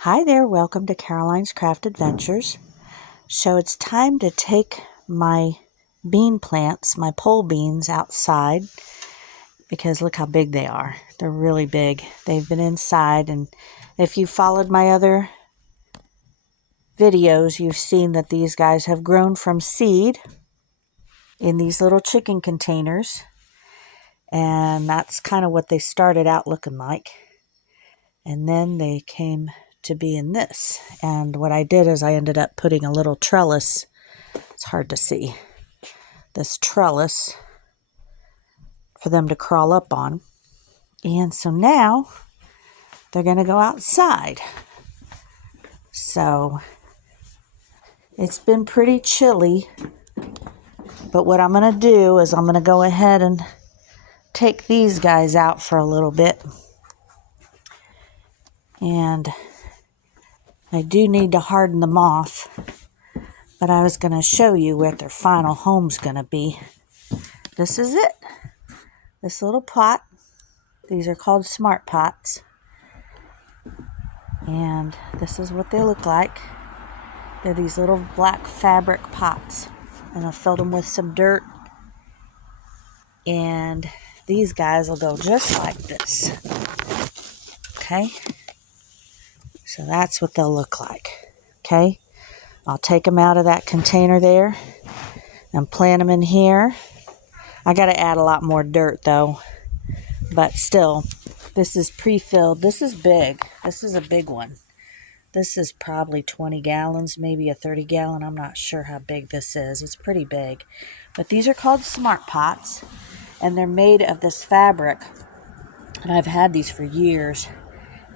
Hi there, welcome to Caroline's Craft Adventures. So it's time to take my bean plants, my pole beans, outside because look how big they are. They're really big. They've been inside, and if you followed my other videos, you've seen that these guys have grown from seed in these little chicken containers, and that's kind of what they started out looking like. And then they came to be in this. And what I did is I ended up putting a little trellis. It's hard to see. This trellis for them to crawl up on. And so now they're going to go outside. So it's been pretty chilly. But what I'm going to do is I'm going to go ahead and take these guys out for a little bit. And I do need to harden them off. But I was going to show you where their final home's going to be. This is it. This little pot. These are called smart pots. And this is what they look like. They're these little black fabric pots. And I filled them with some dirt. And these guys will go just like this. Okay? So that's what they'll look like. Okay? I'll take them out of that container there and plant them in here. I got to add a lot more dirt though. But still, this is pre-filled. This is big. This is a big one. This is probably 20 gallons, maybe a 30 gallon. I'm not sure how big this is. It's pretty big. But these are called smart pots, and they're made of this fabric. And I've had these for years.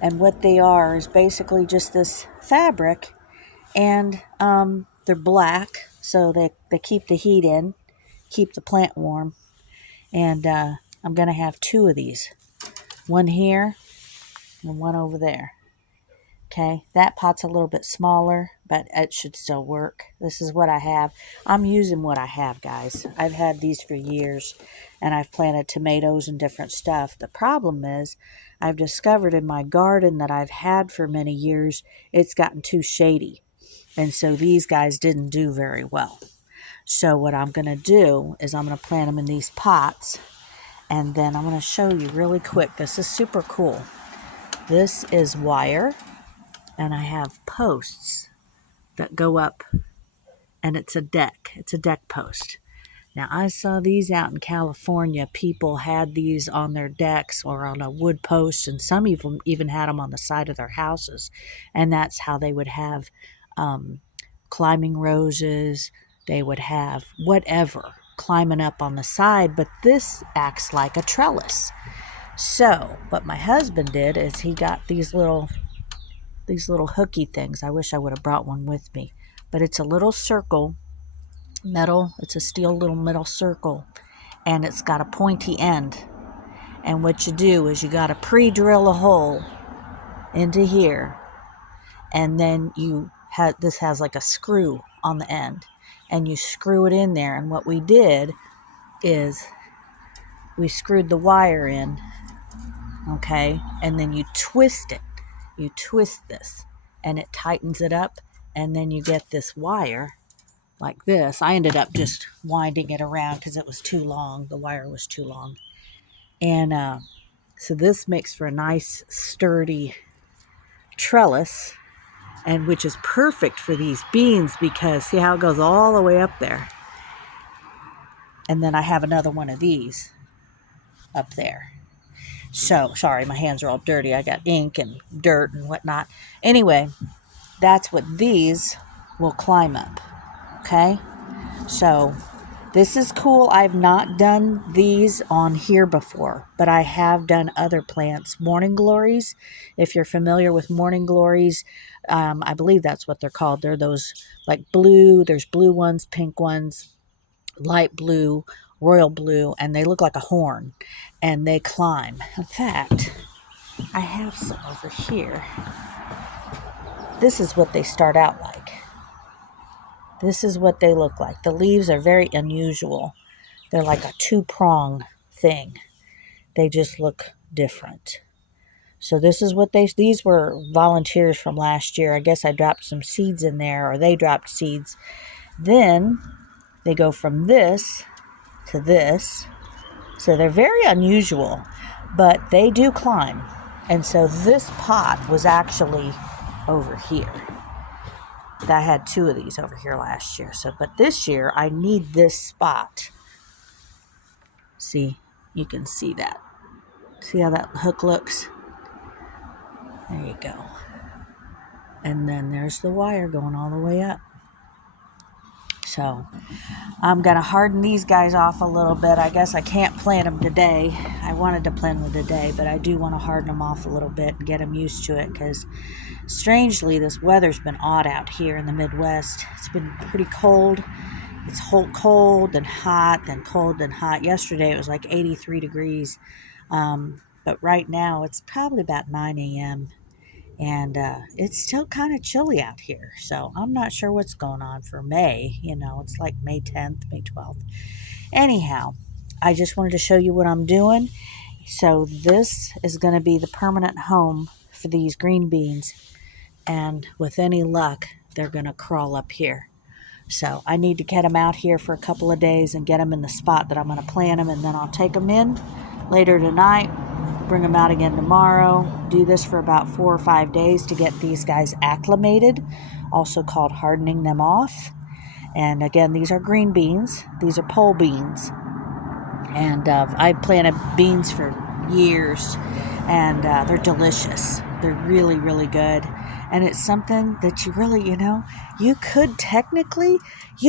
And what they are is basically just this fabric, and they're black, so they keep the heat in, keep the plant warm. And I'm going to have two of these. One here and one over there. Okay, that pot's a little bit smaller, but it should still work. This is what I have. I'm using what I have, guys. I've had these for years, and I've planted tomatoes and different stuff. The problem is, I've discovered in my garden that I've had for many years, it's gotten too shady. And so these guys didn't do very well. So what I'm going to do is I'm going to plant them in these pots, and then I'm going to show you really quick. This is super cool. This is wire. And I have posts that go up, and it's a deck. It's a deck post. Now, I saw these out in California. People had these on their decks or on a wood post, and some even had them on the side of their houses. And that's how they would have climbing roses. They would have whatever climbing up on the side, but this acts like a trellis. So what my husband did is he got these little hooky things. I wish I would have brought one with me. But it's a little circle, metal. It's a steel little metal circle. And it's got a pointy end. And what you do is you got to pre-drill a hole into here. And then this has like a screw on the end. And you screw it in there. And what we did is we screwed the wire in. Okay? And then you twist it. You twist this and it tightens it up, and then you get this wire like this. I ended up just winding it around because it was too long. The wire was too long. And so this makes for a nice sturdy trellis, and which is perfect for these beans because see how it goes all the way up there. And then I have another one of these up there. So, sorry, my hands are all dirty. I got ink and dirt and whatnot. Anyway, that's what these will climb up. Okay? So, this is cool. I've not done these on here before, but I have done other plants. Morning glories. If you're familiar with morning glories, I believe that's what they're called. They're those like blue. There's blue ones, pink ones, light blue, royal blue, and they look like a horn, and they climb. In fact, I have some over here. This is what they start out like. This is what they look like. The leaves are very unusual. They're like a two-prong thing. They just look different. So this is what these were volunteers from last year. I guess I dropped some seeds in there, or they dropped seeds. Then they go from this to this. So they're very unusual, but they do climb. And so this pot was actually over here. I had 2 of these over here last year. So, but this year I need this spot. See, you can see that. See how that hook looks? There you go. And then there's the wire going all the way up. So I'm going to harden these guys off a little bit. I guess I can't plant them today. I wanted to plant them today, but I do want to harden them off a little bit and get them used to it, because strangely this weather's been odd out here in the Midwest. It's been pretty cold. It's cold and hot, then cold and hot. Yesterday it was like 83 degrees. But right now it's probably about 9 a.m. And it's still kind of chilly out here. So I'm not sure what's going on for May. It's like May 10th, May 12th. Anyhow, I just wanted to show you what I'm doing. So this is going to be the permanent home for these green beans. And with any luck, they're going to crawl up here. So I need to get them out here for a couple of days and get them in the spot that I'm going to plant them. And then I'll take them in later tonight, bring them out again tomorrow, do this for about 4 or 5 days to get these guys acclimated, also called hardening them off. And again, these are green beans. These are pole beans. And I planted beans for years, and they're delicious. They're really, really good. And it's something that you really, you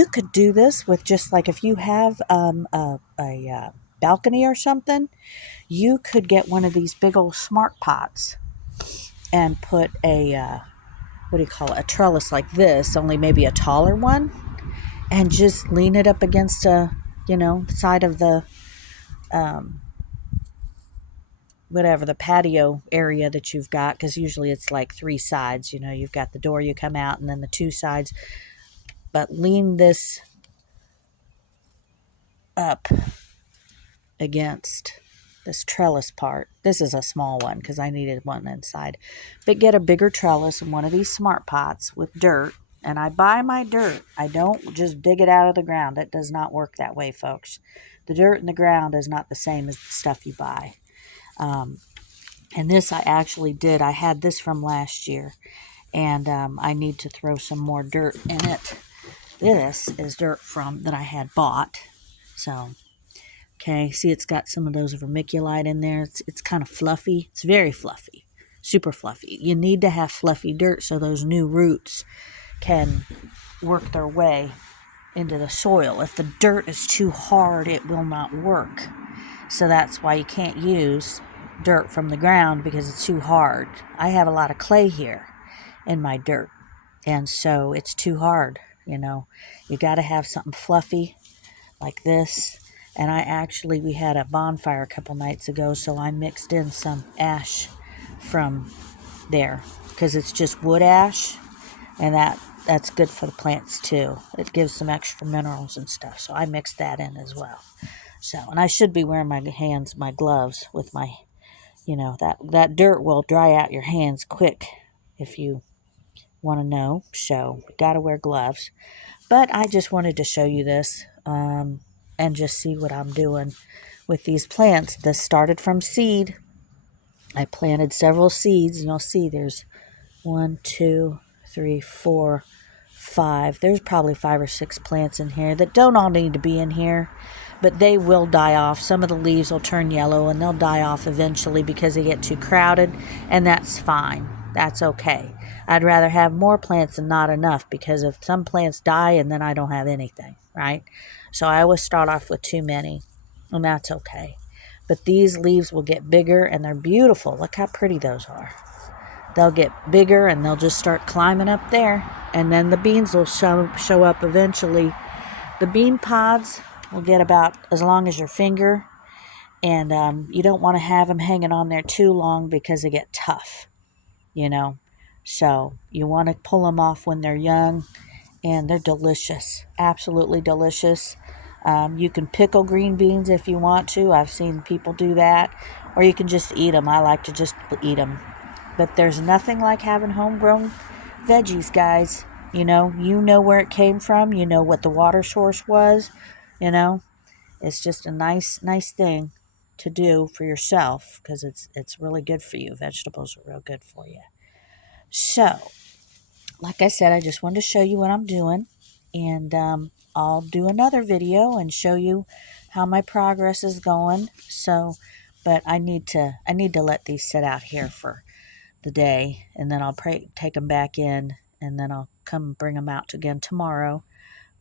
could do this with just like if you have a balcony or something, you could get one of these big old smart pots and put a a trellis like this, only maybe a taller one, and just lean it up against the side of the the patio area that you've got, because usually it's like 3 sides. You've got the door you come out and then the 2 sides, but lean this up against this trellis part. This is a small one because I needed one inside, but get a bigger trellis in one of these smart pots with dirt. And I buy my dirt. I don't just dig it out of the ground. It does not work that way, folks. The dirt in the ground is not the same as the stuff you buy. And this I actually did. I had this from last year, and I need to throw some more dirt in it. This is dirt that I had bought. So, okay, see, it's got some of those vermiculite in there. It's kind of fluffy. It's very fluffy, super fluffy. You need to have fluffy dirt so those new roots can work their way into the soil. If the dirt is too hard, it will not work. So that's why you can't use dirt from the ground, because it's too hard. I have a lot of clay here in my dirt, and so it's too hard. You got to have something fluffy like this. And we had a bonfire a couple nights ago, so I mixed in some ash from there, because it's just wood ash, and that's good for the plants too. It gives some extra minerals and stuff, so I mixed that in as well. So, and I should be wearing my gloves with my, that dirt will dry out your hands quick if you want to know. So, got to wear gloves. But I just wanted to show you this and just see what I'm doing with these plants. This started from seed. I planted several seeds, and you'll see there's 1, 2, 3, 4, 5. There's probably 5 or 6 plants in here that don't all need to be in here, but they will die off. Some of the leaves will turn yellow, and they'll die off eventually because they get too crowded, and that's fine. That's okay. I'd rather have more plants than not enough, because if some plants die and then I don't have anything, right? So I always start off with too many, and that's okay. But these leaves will get bigger, and they're beautiful. Look how pretty those are. They'll get bigger, and they'll just start climbing up there, and then the beans will show up eventually. The bean pods will get about as long as your finger, and you don't want to have them hanging on there too long because they get tough, So you want to pull them off when they're young, and they're delicious, absolutely delicious. You can pickle green beans if you want to. I've seen people do that. Or you can just eat them. I like to just eat them. But there's nothing like having homegrown veggies, guys. You know where it came from. You know what the water source was. It's just a nice thing to do for yourself because it's really good for you. Vegetables are real good for you. So, like I said, I just wanted to show you what I'm doing, and I'll do another video and show you how my progress is going. So, but I need to let these sit out here for the day, and then I'll take them back in, and then I'll come bring them out again tomorrow.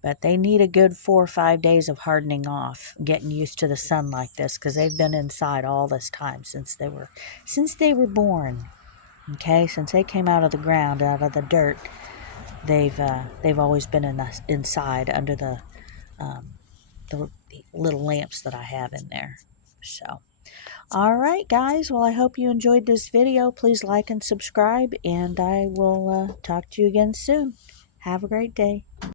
But they need a good 4 or 5 days of hardening off, getting used to the sun like this, because they've been inside all this time since they were born. Okay, since they came out of the ground, out of the dirt, they've always been inside under the little lamps that I have in there. So, all right, guys. Well, I hope you enjoyed this video. Please like and subscribe, and I will talk to you again soon. Have a great day.